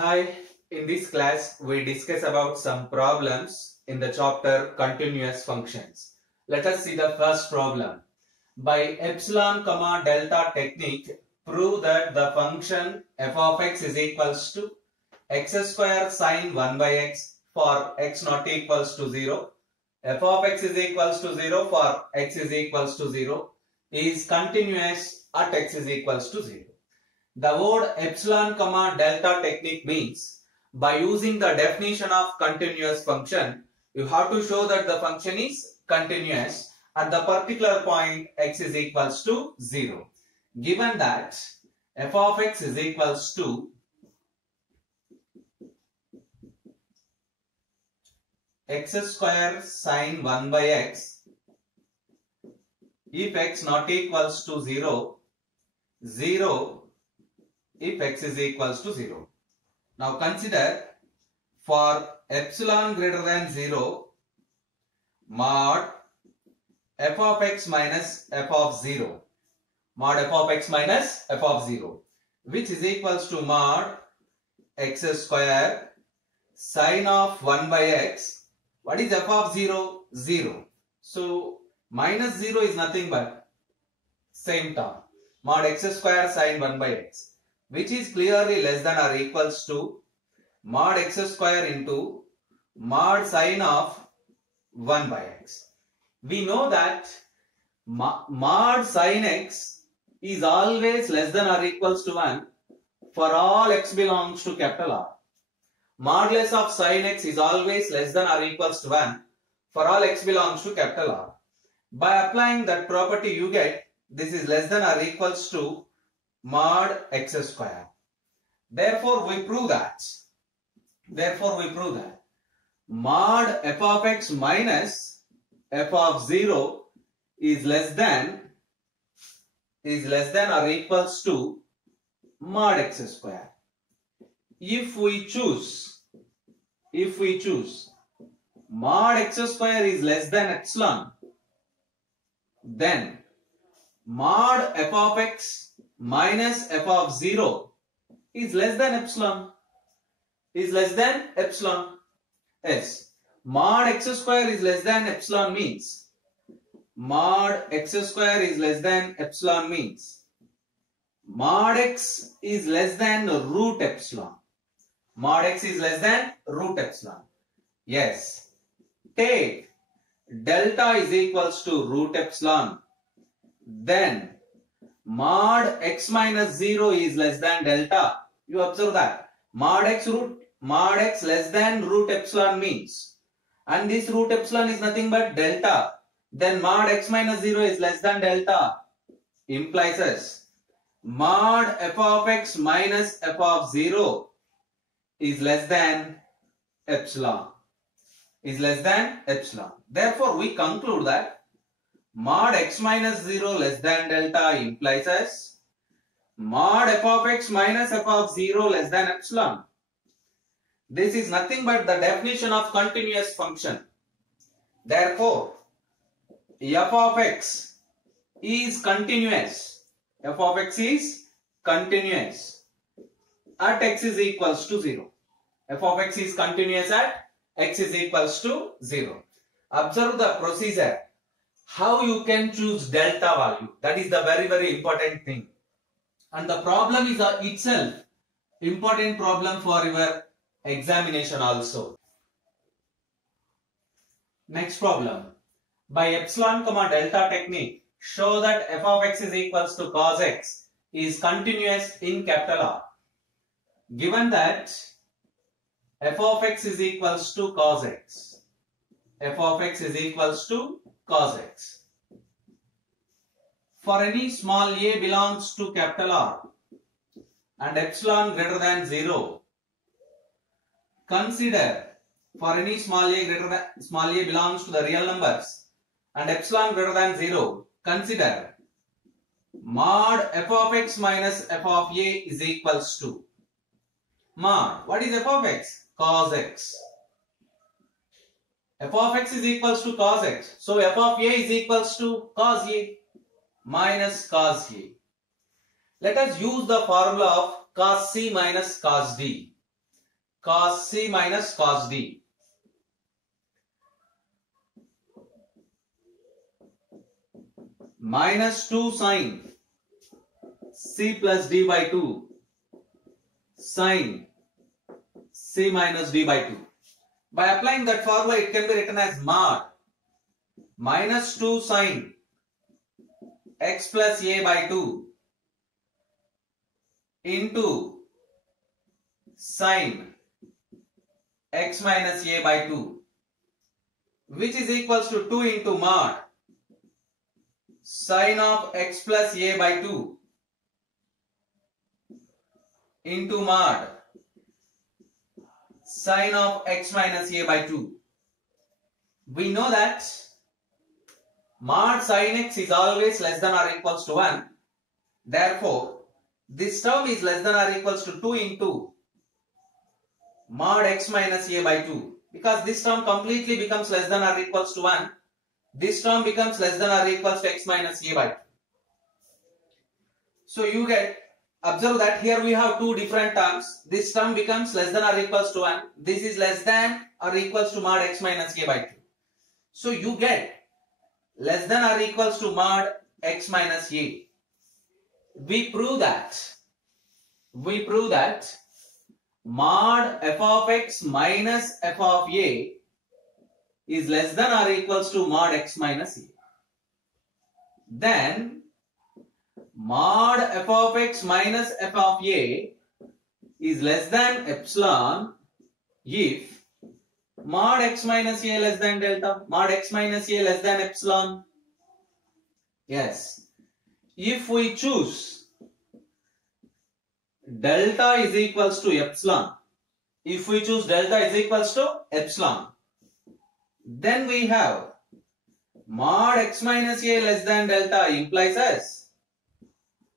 Hi, in this class we discuss about some problems in the chapter continuous functions. Let us see the first problem. By epsilon comma delta technique, prove that the function f of x is equals to x square sine 1 by x for x not equals to 0, f of x is equals to 0 for x is equals to 0 is continuous at x is equals to 0. The word epsilon comma delta technique means by using the definition of continuous function, you have to show that the function is continuous at the particular point x is equals to 0. Given that f of x is equals to x square sine 1 by x if x not equals to 0, 0 if x is equals to 0. Now consider for epsilon greater than 0 mod f of x minus f of 0, mod f of x minus f of 0, which is equals to mod x square sine of 1 by x. What is f of 0? 0. So minus 0 is nothing but same term, mod x square sine 1 by x, which is clearly less than or equals to mod x square into mod sine of 1 by x. We know that mod sine x is always less than or equals to 1 for all x belongs to capital R. Modulus of sine x is always less than or equals to 1 for all x belongs to capital R. By applying that property you get this is less than or equals to mod x square. Therefore we prove that mod f of x minus f of 0 is less than or equals to mod x square. If we choose mod x square is less than epsilon, then mod f of x minus f of 0 is less than epsilon. Yes. Mod x square is less than epsilon means mod x square is less than epsilon means mod x is less than root epsilon. Mod x is less than root epsilon. Yes. Take delta is equals to root epsilon. Then mod x minus 0 is less than delta. You observe that mod x less than root epsilon means, and this root epsilon is nothing but delta. Then mod x minus 0 is less than delta implies us mod f of x minus f of 0 is less than epsilon. Therefore we conclude that mod x minus 0 less than delta implies us mod f of x minus f of 0 less than epsilon. This is nothing but the definition of continuous function. Therefore f of x is continuous. F of x is continuous at x is equals to 0. F of x is continuous at x is equals to 0. Observe the procedure. How you can choose delta value. That is the very important thing. And the problem is itself important problem for your examination also. Next problem. By epsilon comma delta technique, show that f of x is equals to cos x is continuous in capital R. Given that f of x is equals to cos x. F of x is equals to cos x. For any small a belongs to capital R and epsilon greater than 0, consider for any small a belongs to the real numbers and epsilon greater than 0, consider mod f of x minus f of a is equals to mod. What is f of x? Cos x. F of x is equals to cos x. So f of a is equals to cos a minus cos a. Let us use the formula of cos c minus cos d. cos C minus cos D. Minus 2 sin C plus D by 2 sin C minus D by 2. By applying that formula, it can be written as mod minus 2 sin x plus a by 2 into sin x minus a by 2, which is equals to 2 into mod sin of x plus a by 2 into mod sin of x minus a by 2. We know that mod sin x is always less than or equals to 1. Therefore, this term is less than or equals to 2 into mod x minus a by 2. Because this term completely becomes less than or equals to 1, this term becomes less than or equals to x minus a by 2. So you observe that here we have two different terms. This term becomes less than or equals to 1. This is less than or equals to mod x minus a by 2. So you get less than or equals to mod x minus a. We prove that mod f of x minus f of a is less than or equals to mod x minus a. Then mod f of x minus f of a is less than epsilon if mod x minus a less than delta, mod x minus a less than epsilon. Yes, if we choose delta is equals to epsilon, then we have mod x minus a less than delta implies as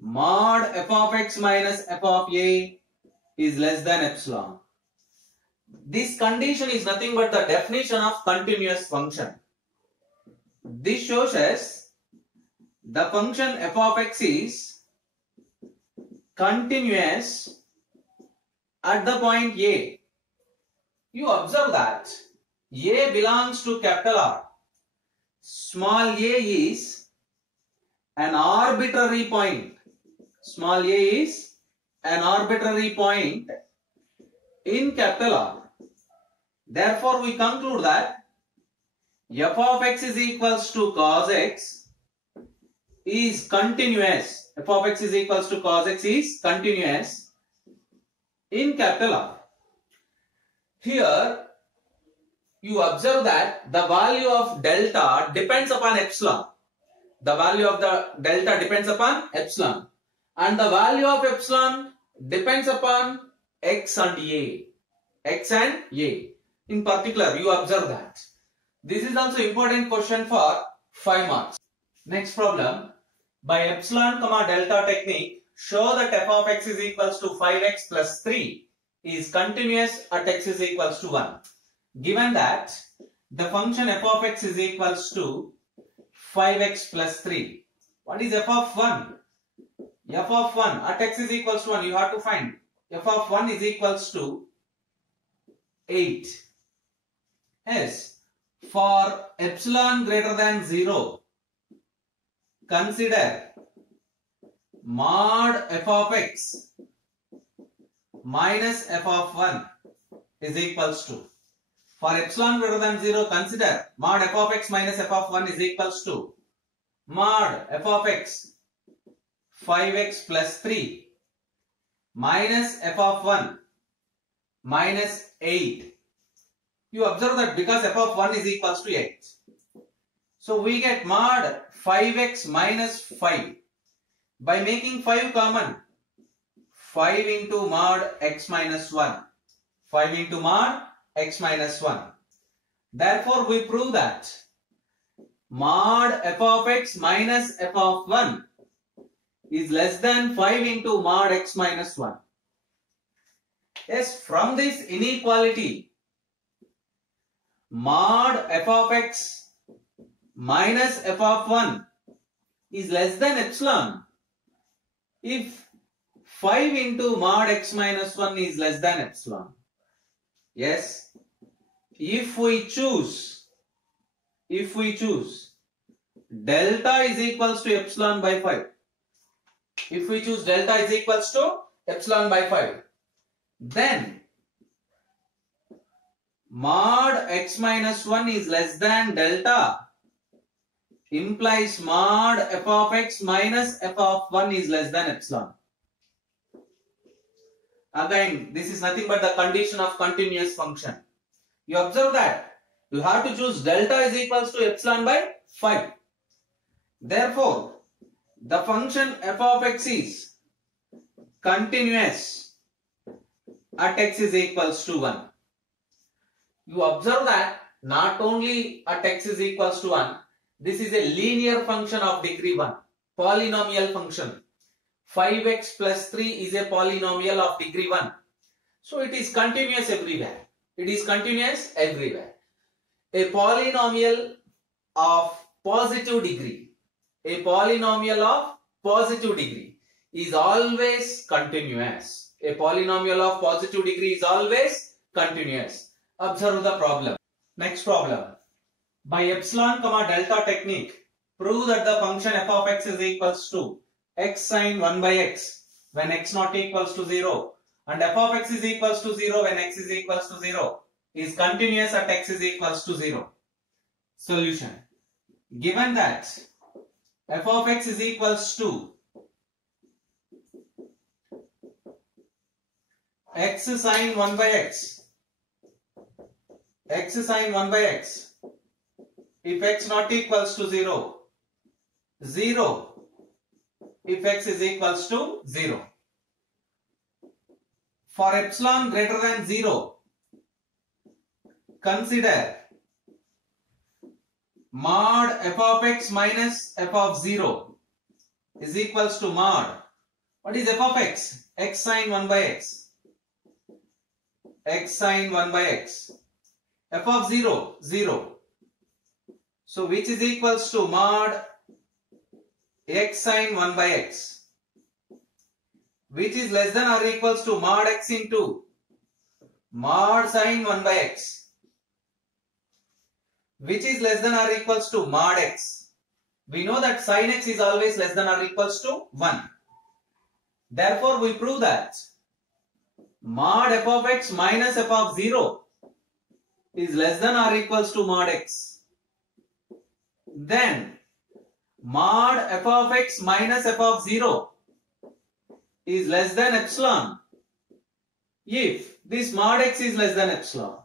mod f of x minus f of a is less than epsilon. This condition is nothing but the definition of continuous function. This shows us the function f of x is continuous at the point A. You observe that A belongs to capital R. Small a is an arbitrary point. Small a is an arbitrary point in capital R. Therefore, we conclude that f of x is equals to cos x is continuous. F of x is equals to cos x is continuous in capital R. Here, you observe that the value of delta depends upon epsilon. The value of the delta depends upon epsilon. And the value of epsilon depends upon x and a. X and a. In particular, you observe that. This is also important question for 5 marks. Next problem. By epsilon comma delta technique, show that f of x is equals to 5x plus 3 is continuous at x is equals to 1. Given that the function f of x is equals to 5x plus 3. What is f of 1? F of 1 at x is equals to 1, you have to find f of 1 is equals to 8. Yes, for epsilon greater than 0, consider mod f of x minus f of 1 is equals to. For epsilon greater than 0, consider mod f of x minus f of 1 is equals to mod f of x 5x plus 3 minus f of 1 minus 8. You observe that because f of 1 is equals to 8. So we get mod 5x minus 5. By making 5 common, 5 into mod x minus 1. 5 into mod x minus 1. Therefore, we prove that mod f of x minus f of 1 is less than 5 into mod x minus 1. Yes, from this inequality, mod f of x minus f of 1 is less than epsilon if 5 into mod x minus 1 is less than epsilon. Yes. If we choose delta is equals to epsilon by 5. If we choose delta is equals to epsilon by 5, then mod x minus 1 is less than delta implies mod f of x minus f of 1 is less than epsilon. Again, this is nothing but the condition of continuous function. You observe that you have to choose delta is equals to epsilon by 5. Therefore, the function f of x is continuous at x is equals to 1. You observe that not only at x is equals to 1, this is a linear function of degree 1, polynomial function. 5x plus 3 is a polynomial of degree 1. So it is continuous everywhere. It is continuous everywhere. A polynomial of positive degree. A polynomial of positive degree is always continuous. A polynomial of positive degree is always continuous. Observe the problem. Next problem. By epsilon comma delta technique, prove that the function f of x is equals to x sine 1 by x when x not equals to 0 and f of x is equals to 0 when x is equals to 0 is continuous at x is equals to 0. Solution. Given that f of x is equals to x sine 1 by x sine 1 by x, if x not equals to 0, 0 if x is equals to 0. For epsilon greater than 0, consider mod f of x minus f of 0 is equals to mod. What is f of x? X sine 1 by x. X sine 1 by x. F of 0, 0. So which is equals to mod x sine 1 by x, which is less than or equals to mod x into mod sine 1 by x, which is less than or equals to mod x. We know that sine x is always less than or equals to 1. Therefore, we prove that mod f of x minus f of 0 is less than or equals to mod x. Then mod f of x minus f of 0 is less than epsilon if this mod x is less than epsilon.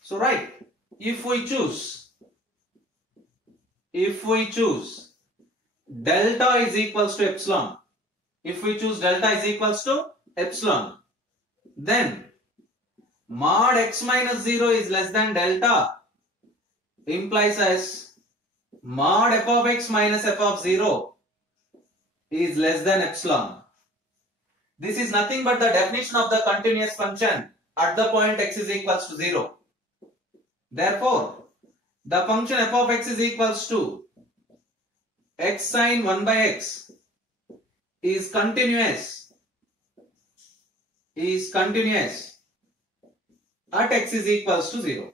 So right, if we choose delta is equals to epsilon, then mod x minus 0 is less than delta implies as mod f of x minus f of 0 is less than epsilon. This is nothing but the definition of the continuous function at the point x is equals to 0. Therefore, the function f of x is equals to x sine 1 by x is continuous at x is equals to 0.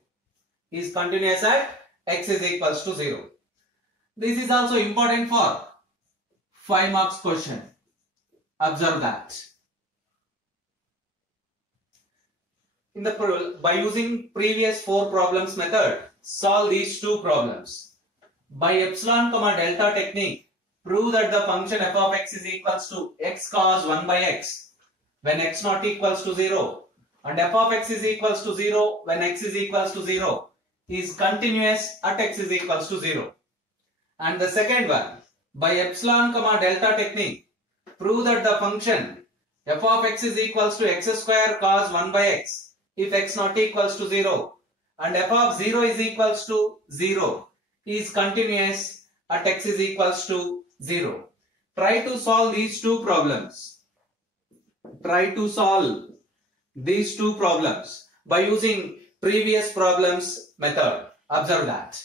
Is continuous at x is equals to 0. This is also important for 5 marks question. Observe that. By using previous 4 problems method, solve these 2 problems. By epsilon comma delta technique, prove that the function f of x is equals to x cos 1 by x when x not equals to 0 and f of x is equals to 0 when x is equals to 0 is continuous at x is equals to 0. And the second one, by epsilon comma delta technique, prove that the function f of x is equals to x square cos 1 by x if x not equals to 0 and f of 0 is equals to 0 is continuous at x is equals to 0. Try to solve these 2 problems. By using previous problems method. Observe that.